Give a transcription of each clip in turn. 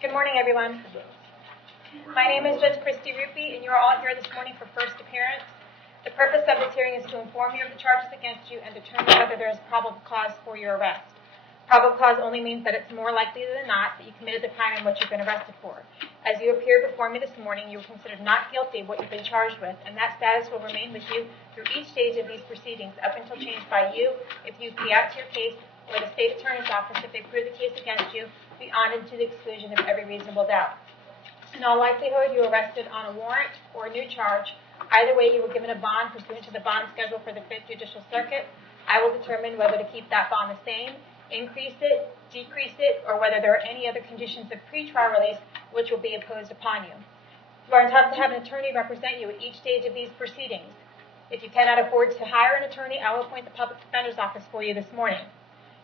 Good morning, everyone. My name is Judge Christy Ruppe, and you are all here this morning for first appearance. The purpose of this hearing is to inform you of the charges against you and determine whether there is probable cause for your arrest. Probable cause only means that it's more likely than not that you committed the crime in which you've been arrested for. As you appeared before me this morning, you were considered not guilty of what you've been charged with, and that status will remain with you through each stage of these proceedings up until changed by you if you plea out to your case or the state attorney's office if they prove the case against you beyond and to the exclusion of every reasonable doubt. In all likelihood, you were arrested on a warrant or a new charge. Either way, you were given a bond pursuant to the bond schedule for the 5th Judicial Circuit. I will determine whether to keep that bond the same, increase it, decrease it, or whether there are any other conditions of pretrial release which will be imposed upon you. You are entitled to have an attorney represent you at each stage of these proceedings. If you cannot afford to hire an attorney, I will appoint the Public Defender's Office for you this morning.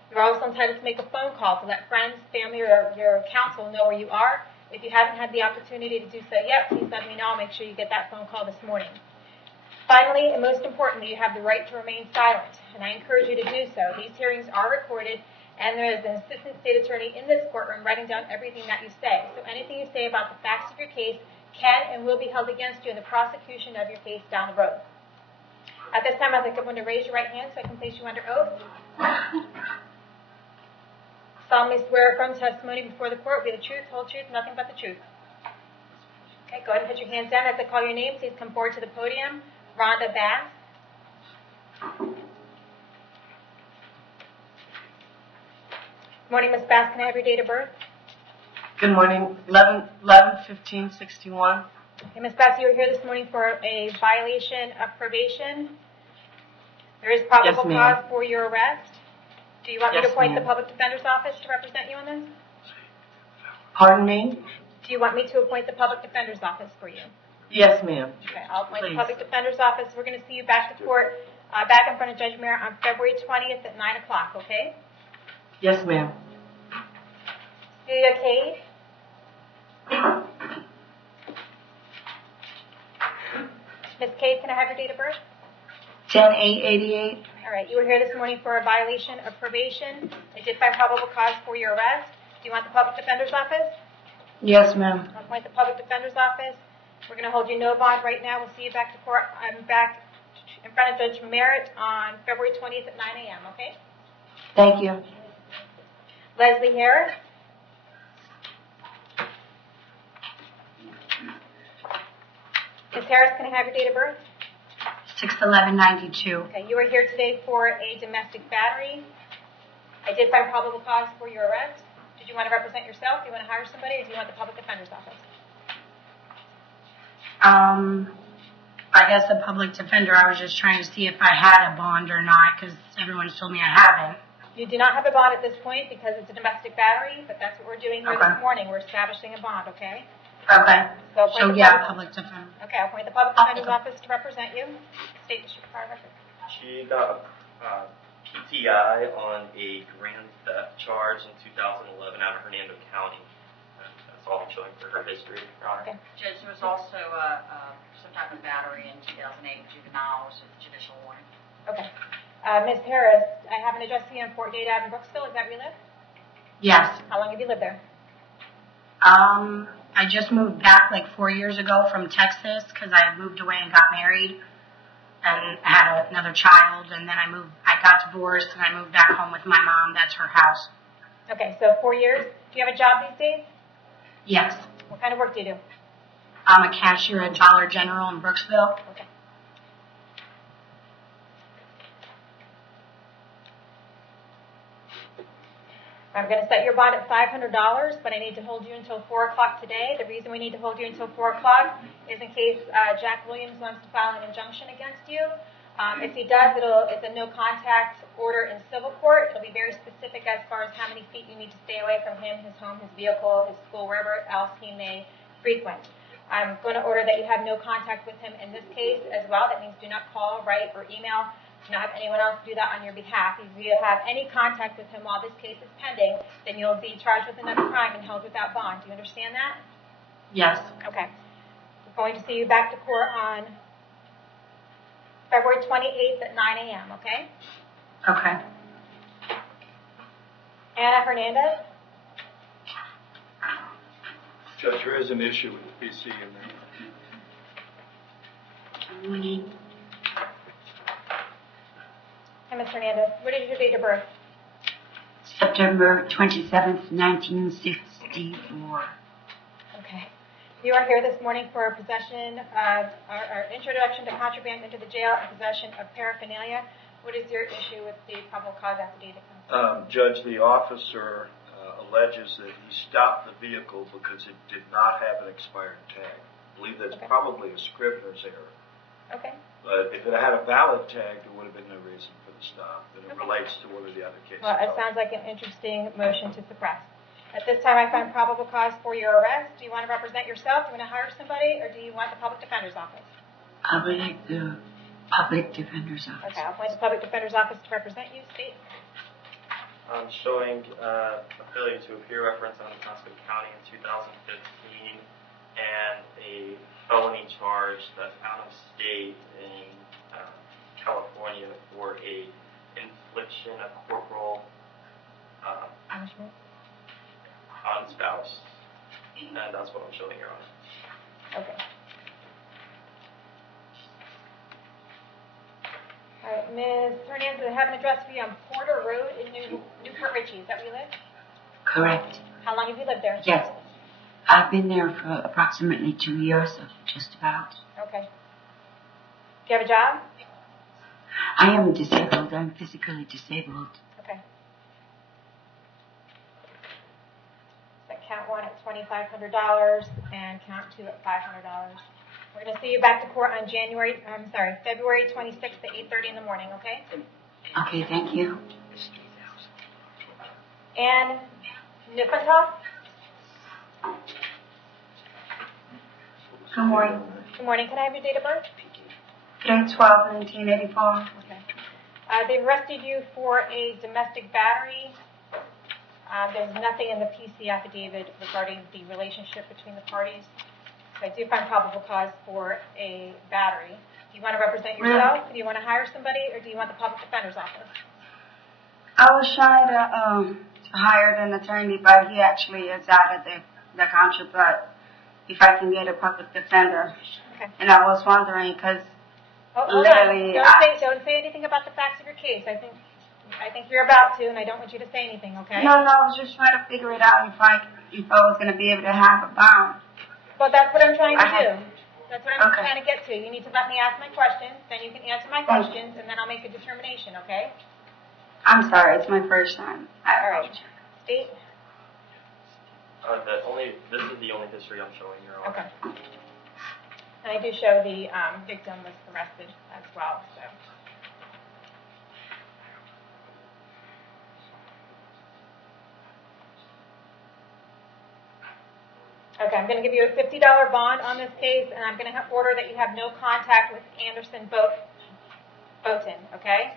You are also entitled to make a phone call to let friends, family, or your counsel know where you are. If you haven't had the opportunity to do so yet, please let me know. I'll make sure you get that phone call this morning. Finally, and most importantly, you have the right to remain silent, and I encourage you to do so. These hearings are recorded, and there is an assistant state attorney in this courtroom writing down everything that you say. So anything you say about the facts of your case can and will be held against you in the prosecution of your case down the road. At this time, I'd like everyone to raise your right hand so I can place you under oath. Solemnly swear affirm testimony before the court will be the truth, whole truth, nothing but the truth. Okay, go ahead and put your hands down. As I call your name, please come forward to the podium. Rhonda Bass. Good morning, Ms. Bass. Can I have your date of birth? Good morning. 11/15/61. Okay, Ms. Bass, you were here this morning for a violation of probation. There is probable cause for your arrest. Do you want me to appoint the Public Defender's Office to represent you on this? Pardon me? Do you want me to appoint the Public Defender's Office for you? Yes, ma'am. Okay, I'll appoint the Public Defender's Office. We're going to see you back to court, back in front of Judge Merritt on February 20th at 9 o'clock, okay? Yes, ma'am. Julia Cade? Ms. Cade, can I have your date of birth? 10/8/88. All right, you were here this morning for a violation of probation. I did find probable cause for your arrest. Do you want the Public Defender's Office? Yes, ma'am. I'll appoint the Public Defender's Office. We're going to hold you no bond right now. We'll see you back to court. I'm back in front of Judge Merritt on February 20th at 9 a.m., okay? Thank you. Leslie Harris. Ms. Harris, can I have your date of birth? 6/11/92. Okay, you are here today for a domestic battery. I did find probable cause for your arrest. Did you want to represent yourself? Do you want to hire somebody, or do you want the Public Defender's Office? I guess the public defender, I was just trying to see if I had a bond or not, because everyone's told me I haven't. You do not have a bond at this point because it's a domestic battery, but that's what we're doing here this morning. We're establishing a bond, okay? Okay. So yeah, public defender. Okay, I'll appoint the Public Defender's Office to represent you. State District Fire record. She got a PTI on a grand theft charge in 2011 out of Hernando County. That's all I'm showing for her history, Your Honor. Okay. Judge, there was also some type of battery in 2008 juvenile, so judicial warrant. Okay. Ms. Harris, I have an address here in Fort Dade Ave in Brooksville. Is that where you live? Yes. How long have you lived there? I just moved back like 4 years ago from Texas because I moved away and got married and had another child, and then I got divorced and I moved back home with my mom. That's her house. Okay, so 4 years. Do you have a job these days? Yes. What kind of work do you do? I'm a cashier at Dollar General in Brooksville. Okay. I'm going to set your bond at $500, but I need to hold you until 4 o'clock today. The reason we need to hold you until 4 o'clock is in case Jack Williams wants to file an injunction against you. If he does, it's a no-contact order in civil court. It'll be very specific as far as how many feet you need to stay away from him, his home, his vehicle, his school, wherever else he may frequent. I'm going to order that you have no contact with him in this case as well. That means do not call, write, or email. Do not have anyone else do that on your behalf. If you have any contact with him while this case is pending, then you'll be charged with another crime and held without bond. Do you understand that? Yes. Okay. We're going to see you back to court on February 28th at 9 a.m., okay? Okay. Anna Hernandez? Judge, there is an issue with the PC in there. Good morning. Hi, Ms. Hernandez. What is your date of birth? September 27th, 1964. Okay. You are here this morning for possession of our introduction to contraband into the jail and possession of paraphernalia. What is your issue with the probable cause affidavit? Judge, the officer alleges that he stopped the vehicle because it did not have an expired tag. I believe that's probably a Scrivener's error. Okay. But if it had a valid tag, there would have been no reason for the stop. And it relates to one of the other cases. Well, it sounds like an interesting motion to suppress. At this time, I find probable cause for your arrest. Do you want to represent yourself? Do you want to hire somebody? Or do you want the public defender's office? I would like the public defender's office. Okay, I'll appoint the public defender's office to represent you. State. I'm showing a failure to appear reference on Tuscaloosa County in 2015 and a felony charge that's out of state in California for a infliction of corporal Punishment. on spouse. And that's what I'm showing Your Honor. Okay. All right, Ms. Hernandez, I have an address for you on Porter Road in Newport Richey. Is that where you live? Correct. How long have you lived there? Yes. I've been there for approximately 2 years, just about. Okay. Do you have a job? I am disabled. I'm physically disabled. Okay. So count one at $2,500 and count two at $500. We're going to see you back to court on February 26th at 8:30 in the morning, okay? Okay, thank you. And Niffentoff? Good morning. Good morning. Can I have your date of birth? 3/12/1984. Okay. They've arrested you for a domestic battery. There's nothing in the PC affidavit regarding the relationship between the parties. So I do find probable cause for a battery. Do you want to represent yourself? Do you want to hire somebody, or do you want the public defender's office? I was trying to hire an attorney, but he actually is out of the country. But if I can get a public defender, Okay. and I was wondering because Hold literally, on. Don't say anything about the facts of your case. I think you're about to, and I don't want you to say anything. Okay? No, I was just trying to figure it out if I was going to be able to have a bond. Well, that's what I'm trying to do. That's what I'm Okay. trying to get to. You need to let me ask my questions, then you can answer my questions, and then I'll make a determination, okay? I'm sorry, it's my first time. All right. State? This is the only history I'm showing Your Honor. Okay. And I do show the victim was arrested as well, so. Okay, I'm going to give you a $50 bond on this case, and I'm going to order that you have no contact with Anderson Boaton, okay?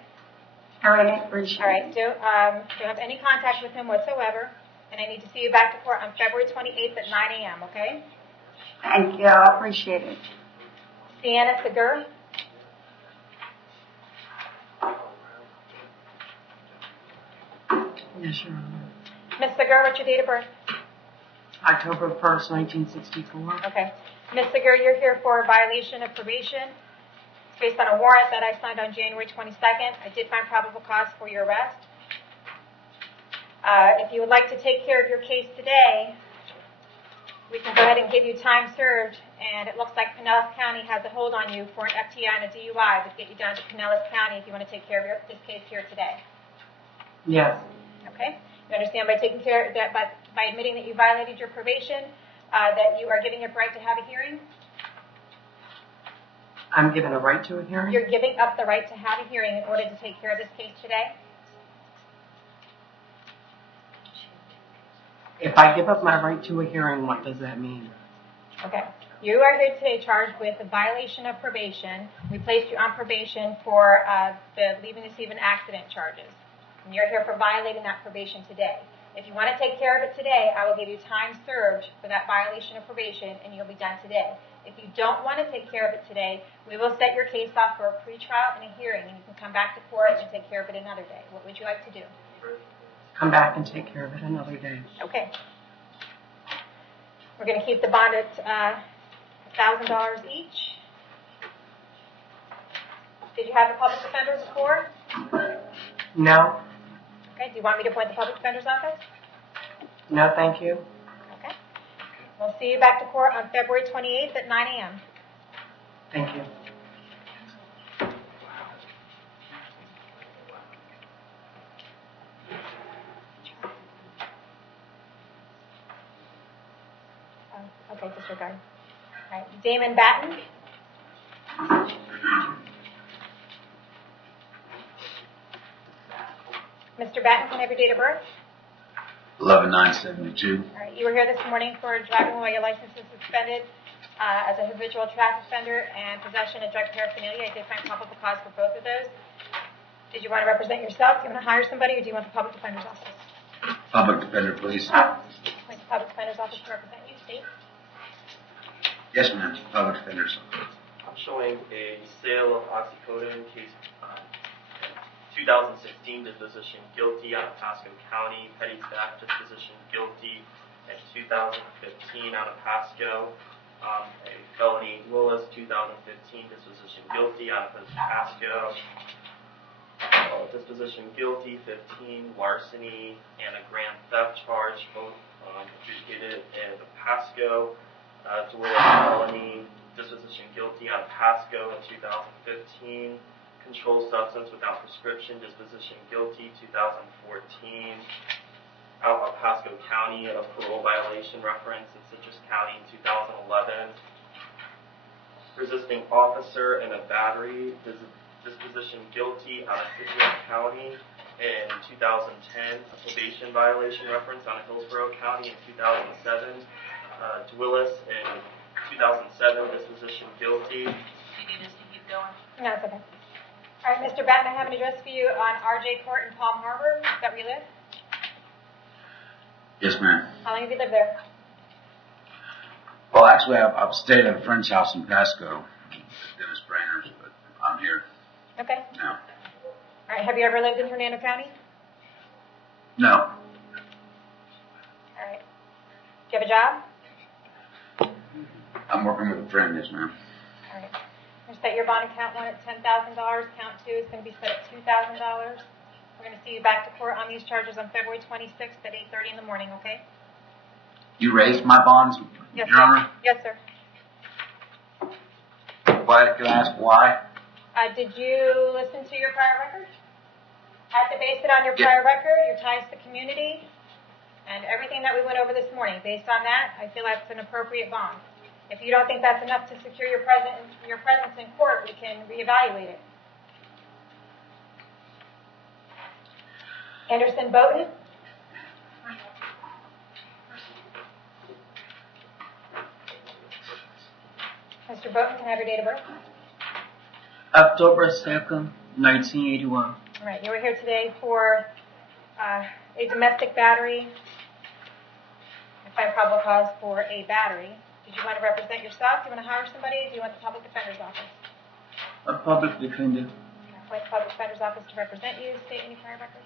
I really appreciate it. All right, don't have any contact with him whatsoever, and I need to see you back to court on February 28th at 9 a.m., okay? Thank you, I appreciate it. Sienna Segur? Yes, Your Honor. Ms. Segur, what's your date of birth? October 1st, 1964. Okay. Ms. Segur, you're here for a violation of probation. It's based on a warrant that I signed on January 22nd. I did find probable cause for your arrest. If you would like to take care of your case today, we can go ahead and give you time served, and it looks like Pinellas County has a hold on you for an FTI and a DUI. We'd get you down to Pinellas County if you want to take care of this case here today. Yes. Okay? You understand by taking care of that, by admitting that you violated your probation, that you are giving up right to have a hearing? I'm given a right to a hearing? You're giving up the right to have a hearing in order to take care of this case today? If I give up my right to a hearing, what does that mean? Okay. You are here today charged with a violation of probation. We placed you on probation for the leaving the scene of an accident charges. And you're here for violating that probation today. If you want to take care of it today, I will give you time served for that violation of probation, and you'll be done today. If you don't want to take care of it today, we will set your case off for a pretrial and a hearing, and you can come back to court and take care of it another day. What would you like to do? Come back and take care of it another day. Okay. We're going to keep the bond at $1,000 each. Did you have a public defender before? No. Okay, do you want me to appoint the public defender's office? No, thank you. Okay. We'll see you back to court on February 28th at 9 a.m. Thank you. Okay, disregard. All right, Damon Batten. Mr. Batten, can I have your date of birth? 11/9/72. All right, you were here this morning for driving while your license is suspended as a habitual traffic offender and possession of drug paraphernalia. I did find probable cause for both of those. Did you want to represent yourself? Do you want to hire somebody, or do you want the public defender's office? Public defender, please. Appoint the public defender's office to represent you. State. Yes, ma'am. Public defenders. I'm showing a sale of oxycodone case 2016 disposition guilty out of Pasco County, petty theft disposition guilty, and 2015 out of Pasco. A felony Willis 2015 disposition guilty out of Pasco. Disposition guilty 15 larceny and a grand theft charge, both adjudicated in Pasco. Willis felony disposition guilty out of Pasco in 2015. Controlled substance without prescription disposition guilty 2014. Out of Pasco County, a parole violation reference in Citrus County in 2011. Resisting officer in a battery disposition guilty out of Citrus County in 2010. A probation violation reference out of Hillsborough County in 2007. Willis in 2007 disposition guilty. Do you need us to keep going? No, it's okay. All right, Mr. Batten, I have an address for you on RJ Court in Palm Harbor. Is that where you live? Yes, ma'am. How long have you lived there? Well, actually, I've stayed at a friend's house in Pasco, Dennis Brainer's, but I'm here Okay. now. All right, have you ever lived in Hernando County? No. All right. Do you have a job? I'm working with a friend, yes, ma'am. All right. We're going to set your bond account one at $10,000. Count two is going to be set at $2,000. We're going to see you back to court on these charges on February 26th at 8:30 in the morning, okay? You raised my bonds, Yes, Your sir. Honor? Yes, sir. Why, can I ask why? Did you listen to your prior record? I have to base it on your Yeah. prior record, your ties to the community, and everything that we went over this morning. Based on that, I feel that's an appropriate bond. If you don't think that's enough to secure your presence in court, we can reevaluate it. Anderson Bowden? Mr. Bowden, can I have your date of birth? October 2nd, 1981. All right, you were here today for a domestic battery. I find probable cause for a battery. Did you want to represent yourself? Do you want to hire somebody? Do you want the public defender's office? A public defender. Appoint the public defender's office to represent you. State any prior records.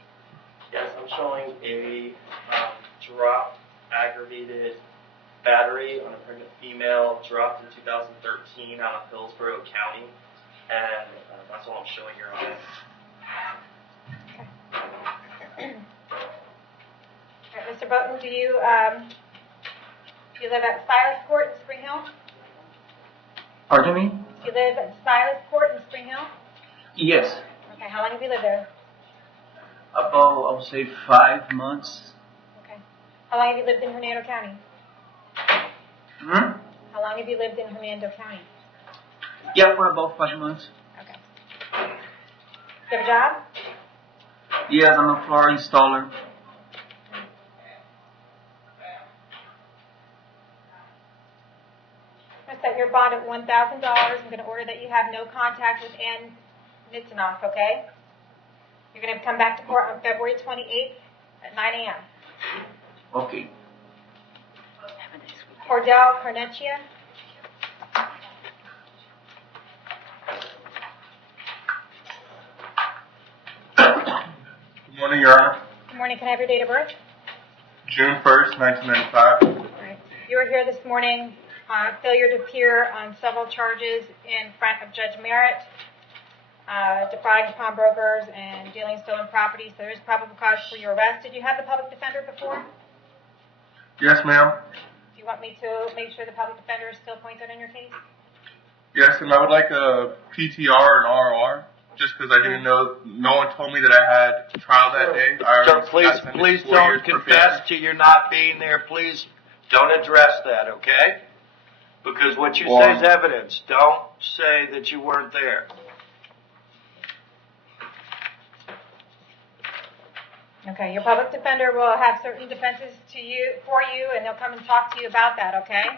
Yes, I'm showing a drop aggravated battery on a pregnant female, dropped in 2013 out of Hillsborough County, and that's what I'm showing your honor. Okay. All right, Mr. Bowden, do you live at Silas Court in Spring Hill? Pardon me? Do you live at Silas Court in Spring Hill? Yes. Okay, how long have you lived there? About, I would say, 5 months. Okay. How long have you lived in Hernando County? Hmm? How long have you lived in Hernando County? Yeah, for about 5 months. Okay. Do you have a job? Yes, I'm a floor installer. I'm going to set your bond at $1,000. I'm going to order that you have no contact with Ann Nitinoff, okay? You're going to come back to court on February 28th at 9 a.m. Okay. Cordell Carnecchia. Good morning, Your Honor. Good morning. Can I have your date of birth? June 1st, 1995. All right. You are here this morning, failure to appear on several charges in front of Judge Merritt, defrauding pawnbrokers and dealing stolen property. So there is probable cause for your arrest. Did you have the public defender before? Yes, ma'am. Do you want me to make sure the public defender is still appointed in your case? Yes, and I would like a PTR and ROR, just because I didn't know, no one told me that I had trial that day. Sir, please don't confess to your not being there. Please don't address that, okay? Because what you say is evidence. Don't say that you weren't there. Okay, your public defender will have certain defenses for you, and they'll come and talk to you about that, okay?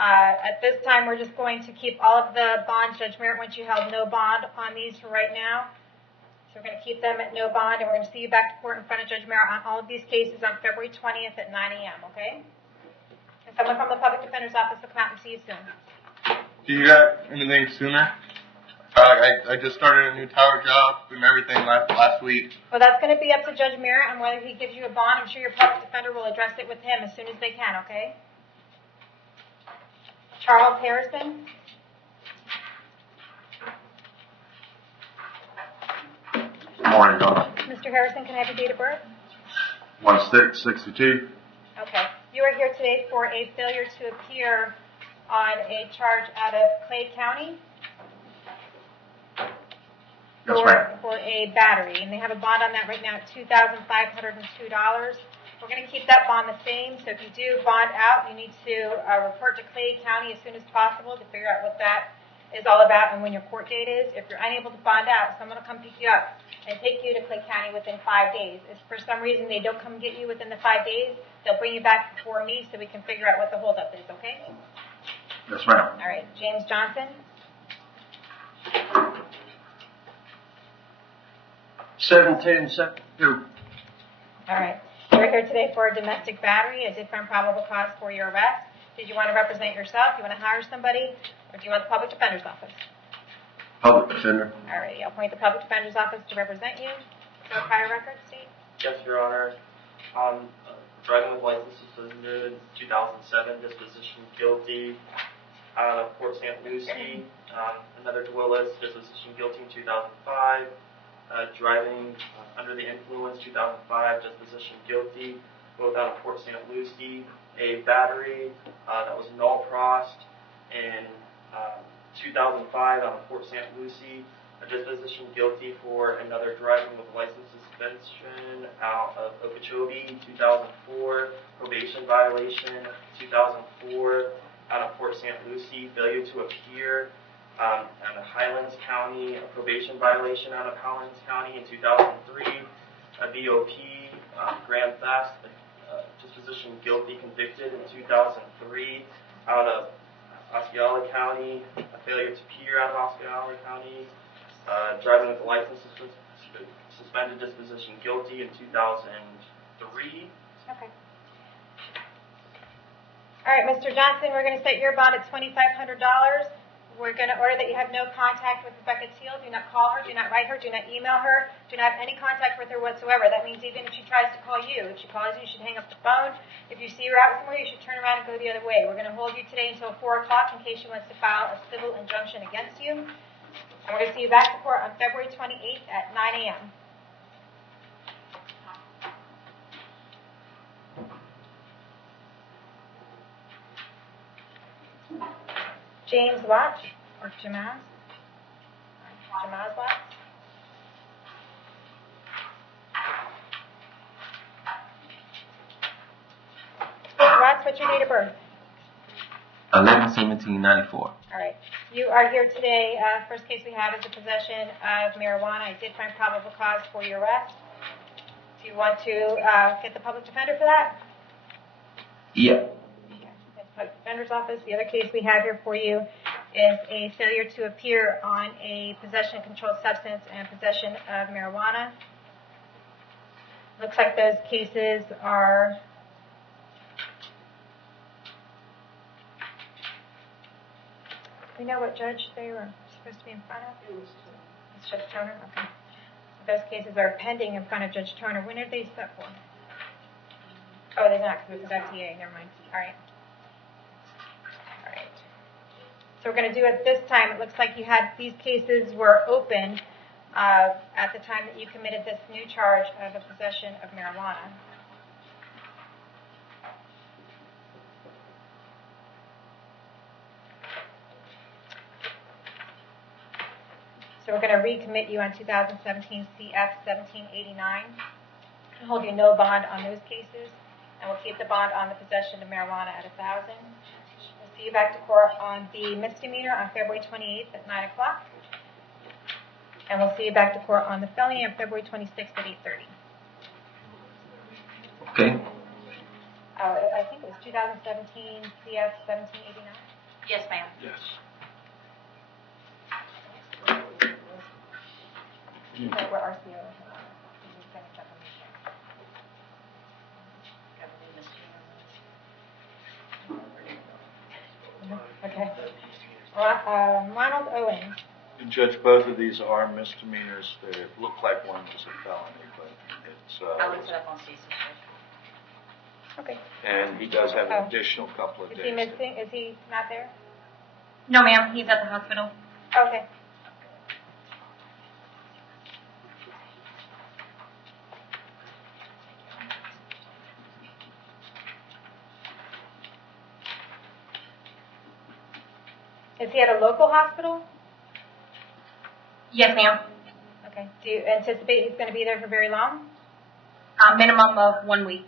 At this time, we're just going to keep all of the bonds. Judge Merritt wants you held no bond on these for right now. So we're going to keep them at no bond, and we're going to see you back to court in front of Judge Merritt on all of these cases on February 20th at 9 a.m., okay? And someone from the public defender's office will come out and see you soon. Do you got anything sooner? I just started a new tower job and everything last week. Well, that's going to be up to Judge Merritt on whether he gives you a bond. I'm sure your public defender will address it with him as soon as they can, okay? Charles Harrison. Good morning, Donna. Mr. Harrison, can I have your date of birth? 1662. Okay. You are here today for a failure to appear on a charge out of Clay County. Yes, ma'am. For a battery, and they have a bond on that right now at $2,502. We're going to keep that bond the same, so if you do bond out, you need to report to Clay County as soon as possible to figure out what that is all about and when your court date is. If you're unable to bond out, someone will come pick you up and take you to Clay County within 5 days. If for some reason they don't come get you within the 5 days, they'll bring you back before me so we can figure out what the holdup is, okay? Yes, ma'am. All right, James Johnson. 1772. All right. You're here today for a domestic battery. I did find probable cause for your arrest. Did you want to represent yourself? Do you want to hire somebody? Or do you want the public defender's office? Public defender. All right. I'll appoint the public defender's office to represent you. So prior record, Steve? Yes, Your Honor. Driving with license suspended 2007, disposition guilty out of Port St. Lucie. Another Willis, disposition guilty in 2005. Driving under the influence, 2005, disposition guilty, both out of Port St. Lucie. A battery that was null prost in 2005 out of Port St. Lucie. A disposition guilty for another driving with license suspension out of Okeechobee, 2004. Probation violation, 2004 out of Port St. Lucie. Failure to appear. And the Highlands County, a probation violation out of Highlands County in 2003, a BOP, grand theft, disposition guilty, convicted in 2003 out of Osceola County, a failure to appear out of Osceola County, driving with a license suspended, disposition guilty in 2003. Okay. All right, Mr. Johnson, we're going to set your bond at $2,500. We're going to order that you have no contact with Rebecca Teal. Do not call her. Do not write her. Do not email her. Do not have any contact with her whatsoever. That means even if she tries to call you, if she calls you, you should hang up the phone. If you see her out somewhere, you should turn around and go the other way. We're going to hold you today until 4 o'clock in case she wants to file a civil injunction against you. And we're going to see you back to court on February 28th at 9 a.m. James Watts, or Jamaz? Jamaz Watts? Watts, what's your date of birth? 11/17/94. All right. You are here today. First case we have is the possession of marijuana. I did find probable cause for your arrest. Do you want to get the public defender for that? Yeah. Public Defender's Office. The other case we have here for you is a failure to appear on a possession of controlled substance and possession of marijuana. Looks like those cases are we know what judge they were supposed to be in front of? It's Judge Toner? Okay. So those cases are pending in front of Judge Toner. When are they set for? Oh, they're not, because it was FTA. Never mind. All right. So we're going to do it this time. It looks like you had these cases were open at the time that you committed this new charge of the possession of marijuana. So we're going to recommit you on 2017 CF 1789 and hold you no bond on those cases, and we'll keep the bond on the possession of marijuana at $1,000. We'll see you back to court on the misdemeanor on February 28th at 9 o'clock, and we'll see you back to court on the felony on February 26th at 8:30. Okay. I think it was 2017 CF 1789. Yes, ma'am. Yes. We're RCO. Okay. Ronald Owens. And Judge, both of these are misdemeanors. They look like one was a felony, but it's. I looked it up on CC. Okay. And he does have an additional couple of days. Is he missing? Is he not there? No, ma'am. He's at the hospital. Okay. Is he at a local hospital? Yes, ma'am. Okay. Do you anticipate he's going to be there for very long? A minimum of 1 week.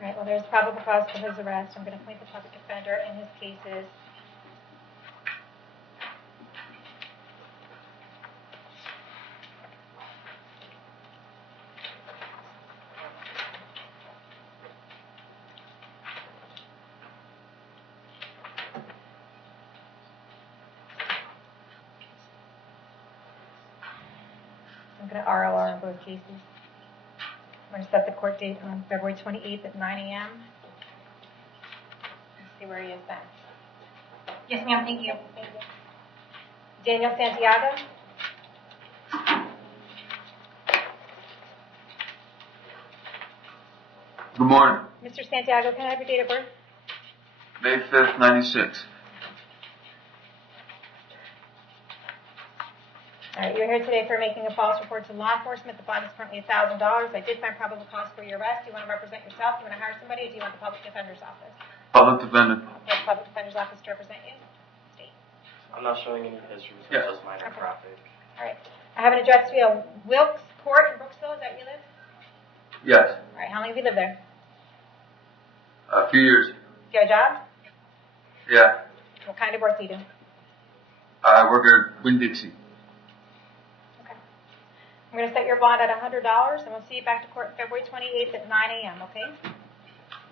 All right, well, there's probable cause for his arrest. I'm going to appoint the public defender in his cases. I'm going to ROR in both cases. I'm going to set the court date on February 28th at 9 a.m. Let's see where he is then. Yes, ma'am. Thank you. Thank you. Daniel Santiago. Good morning. Mr. Santiago, can I have your date of birth? May 5th, 96. All right, you're here today for making a false report to law enforcement. The bond is currently $1,000. I did find probable cause for your arrest. Do you want to represent yourself? Do you want to hire somebody, or do you want the public defender's office? Public defender. Okay, the public defender's office to represent you. State. I'm not showing any history, so Yes. it's just minor Okay. traffic. All right. I have an address for you, Wilkes Court in Brooksville. Is that where you live? Yes. All right. How long have you lived there? A few years. Do you have a job? Yeah. What kind of work do you do? I work at Winn-Dixie. Okay. I'm going to set your bond at $100, and we'll see you back to court February 28th at 9 a.m., okay?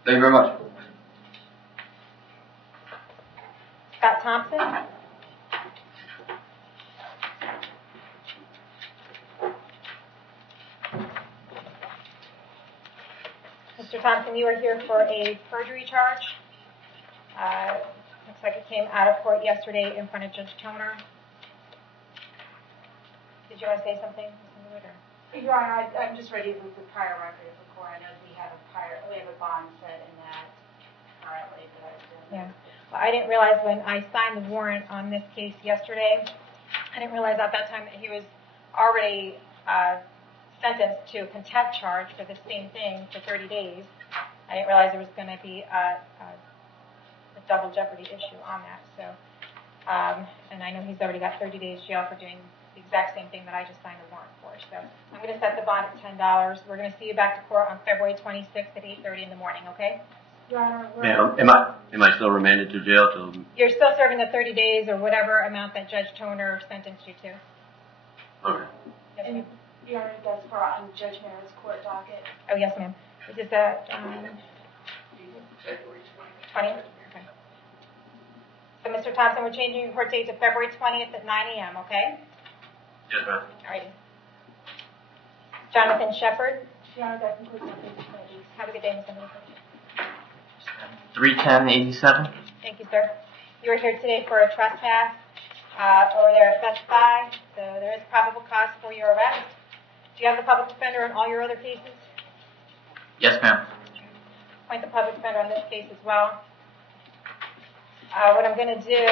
Thank you very much. Scott Thompson. Mr. Thompson, you are here for a perjury charge. Looks like it came out of court yesterday in front of Judge Toner. Did you want to say something, Ms. Wood, or? Your Honor, I'm just ready with the prior record of the court. I know we have a bond set in that currently, but I was doing Yeah. Well, I didn't realize when I signed the warrant on this case yesterday, I didn't realize at that time that he was already sentenced to a contempt charge for the same thing for 30 days. I didn't realize there was going to be a double jeopardy issue on that. So, and I know he's already got 30 days jail for doing the exact same thing that I just signed the warrant for. So I'm going to set the bond at $10. We're going to see you back to court on February 26th at 8:30 in the morning, okay? Your Honor, Ma'am, am I still remanded to jail till? You're still serving the 30 days or whatever amount that Judge Toner sentenced you to. Okay. Yes, ma'am. Your Honor, that's for on Judge Merritt's court docket. Oh, yes, ma'am. Is it that, 20th? Okay. So, Mr. Thompson, we're changing your court date to February 20th at 9 a.m., okay? Yes, ma'am. All righty. Jonathan Shepard. Your Honor, that concludes my business. Have a good day, Ms. Emily. 31087. Thank you, sir. You are here today for a trespass over there at Best Buy, so there is probable cause for your arrest. Do you have the public defender in all your other cases? Yes, ma'am. Appoint the public defender on this case as well. What I'm going to do,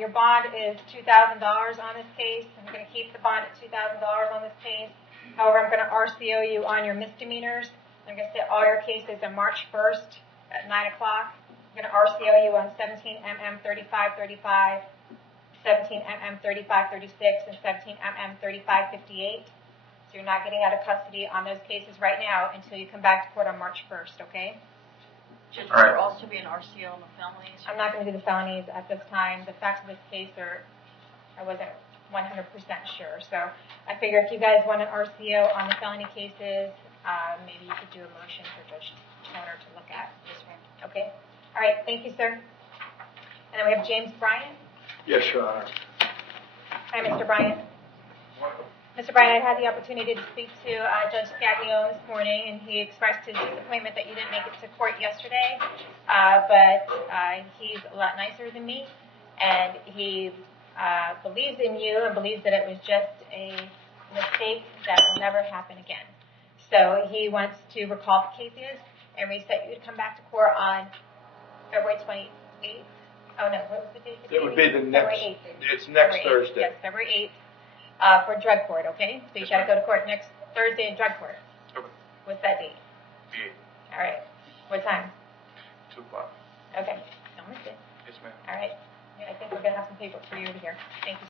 your bond is $2,000 on this case. I'm going to keep the bond at $2,000 on this case. However, I'm going to RCO you on your misdemeanors. I'm going to set all your cases on March 1st at 9 o'clock. I'm going to RCO you on 17 MM 3535, 17 MM 3536, and 17 MM 3558. So you're not getting out of custody on those cases right now until you come back to court on March 1st, okay? Judge, All right. will there also be an RCO on the felonies? I'm not going to do the felonies at this time. The facts of this case I wasn't 100% sure. So I figure if you guys want an RCO on the felony cases, maybe you could do a motion for Judge Toner to look at. Yes, ma'am. Okay. All right. Thank you, sir. And then we have James Bryant. Yes, Your Honor. Hi, Mr. Bryant. Mr. Bryant, I had the opportunity to speak to Judge Scaglione this morning, and he expressed his disappointment that you didn't make it to court yesterday. But he's a lot nicer than me, and he believes in you and believes that it was just a mistake that will never happen again. So he wants to recall the cases and reset you to come back to court on February 28th. Oh, no, what was the date? It would be the next, February 8th. it's next February 8th. Thursday. Yes, February 8th. For drug court, okay? So you got to go to court next Thursday in drug court. Okay. What's that date? The 8th. All right. What time? 2 o'clock. Okay. Don't miss it. Yes, ma'am. All right. I think we're going to have some paper for you over here. Thank you.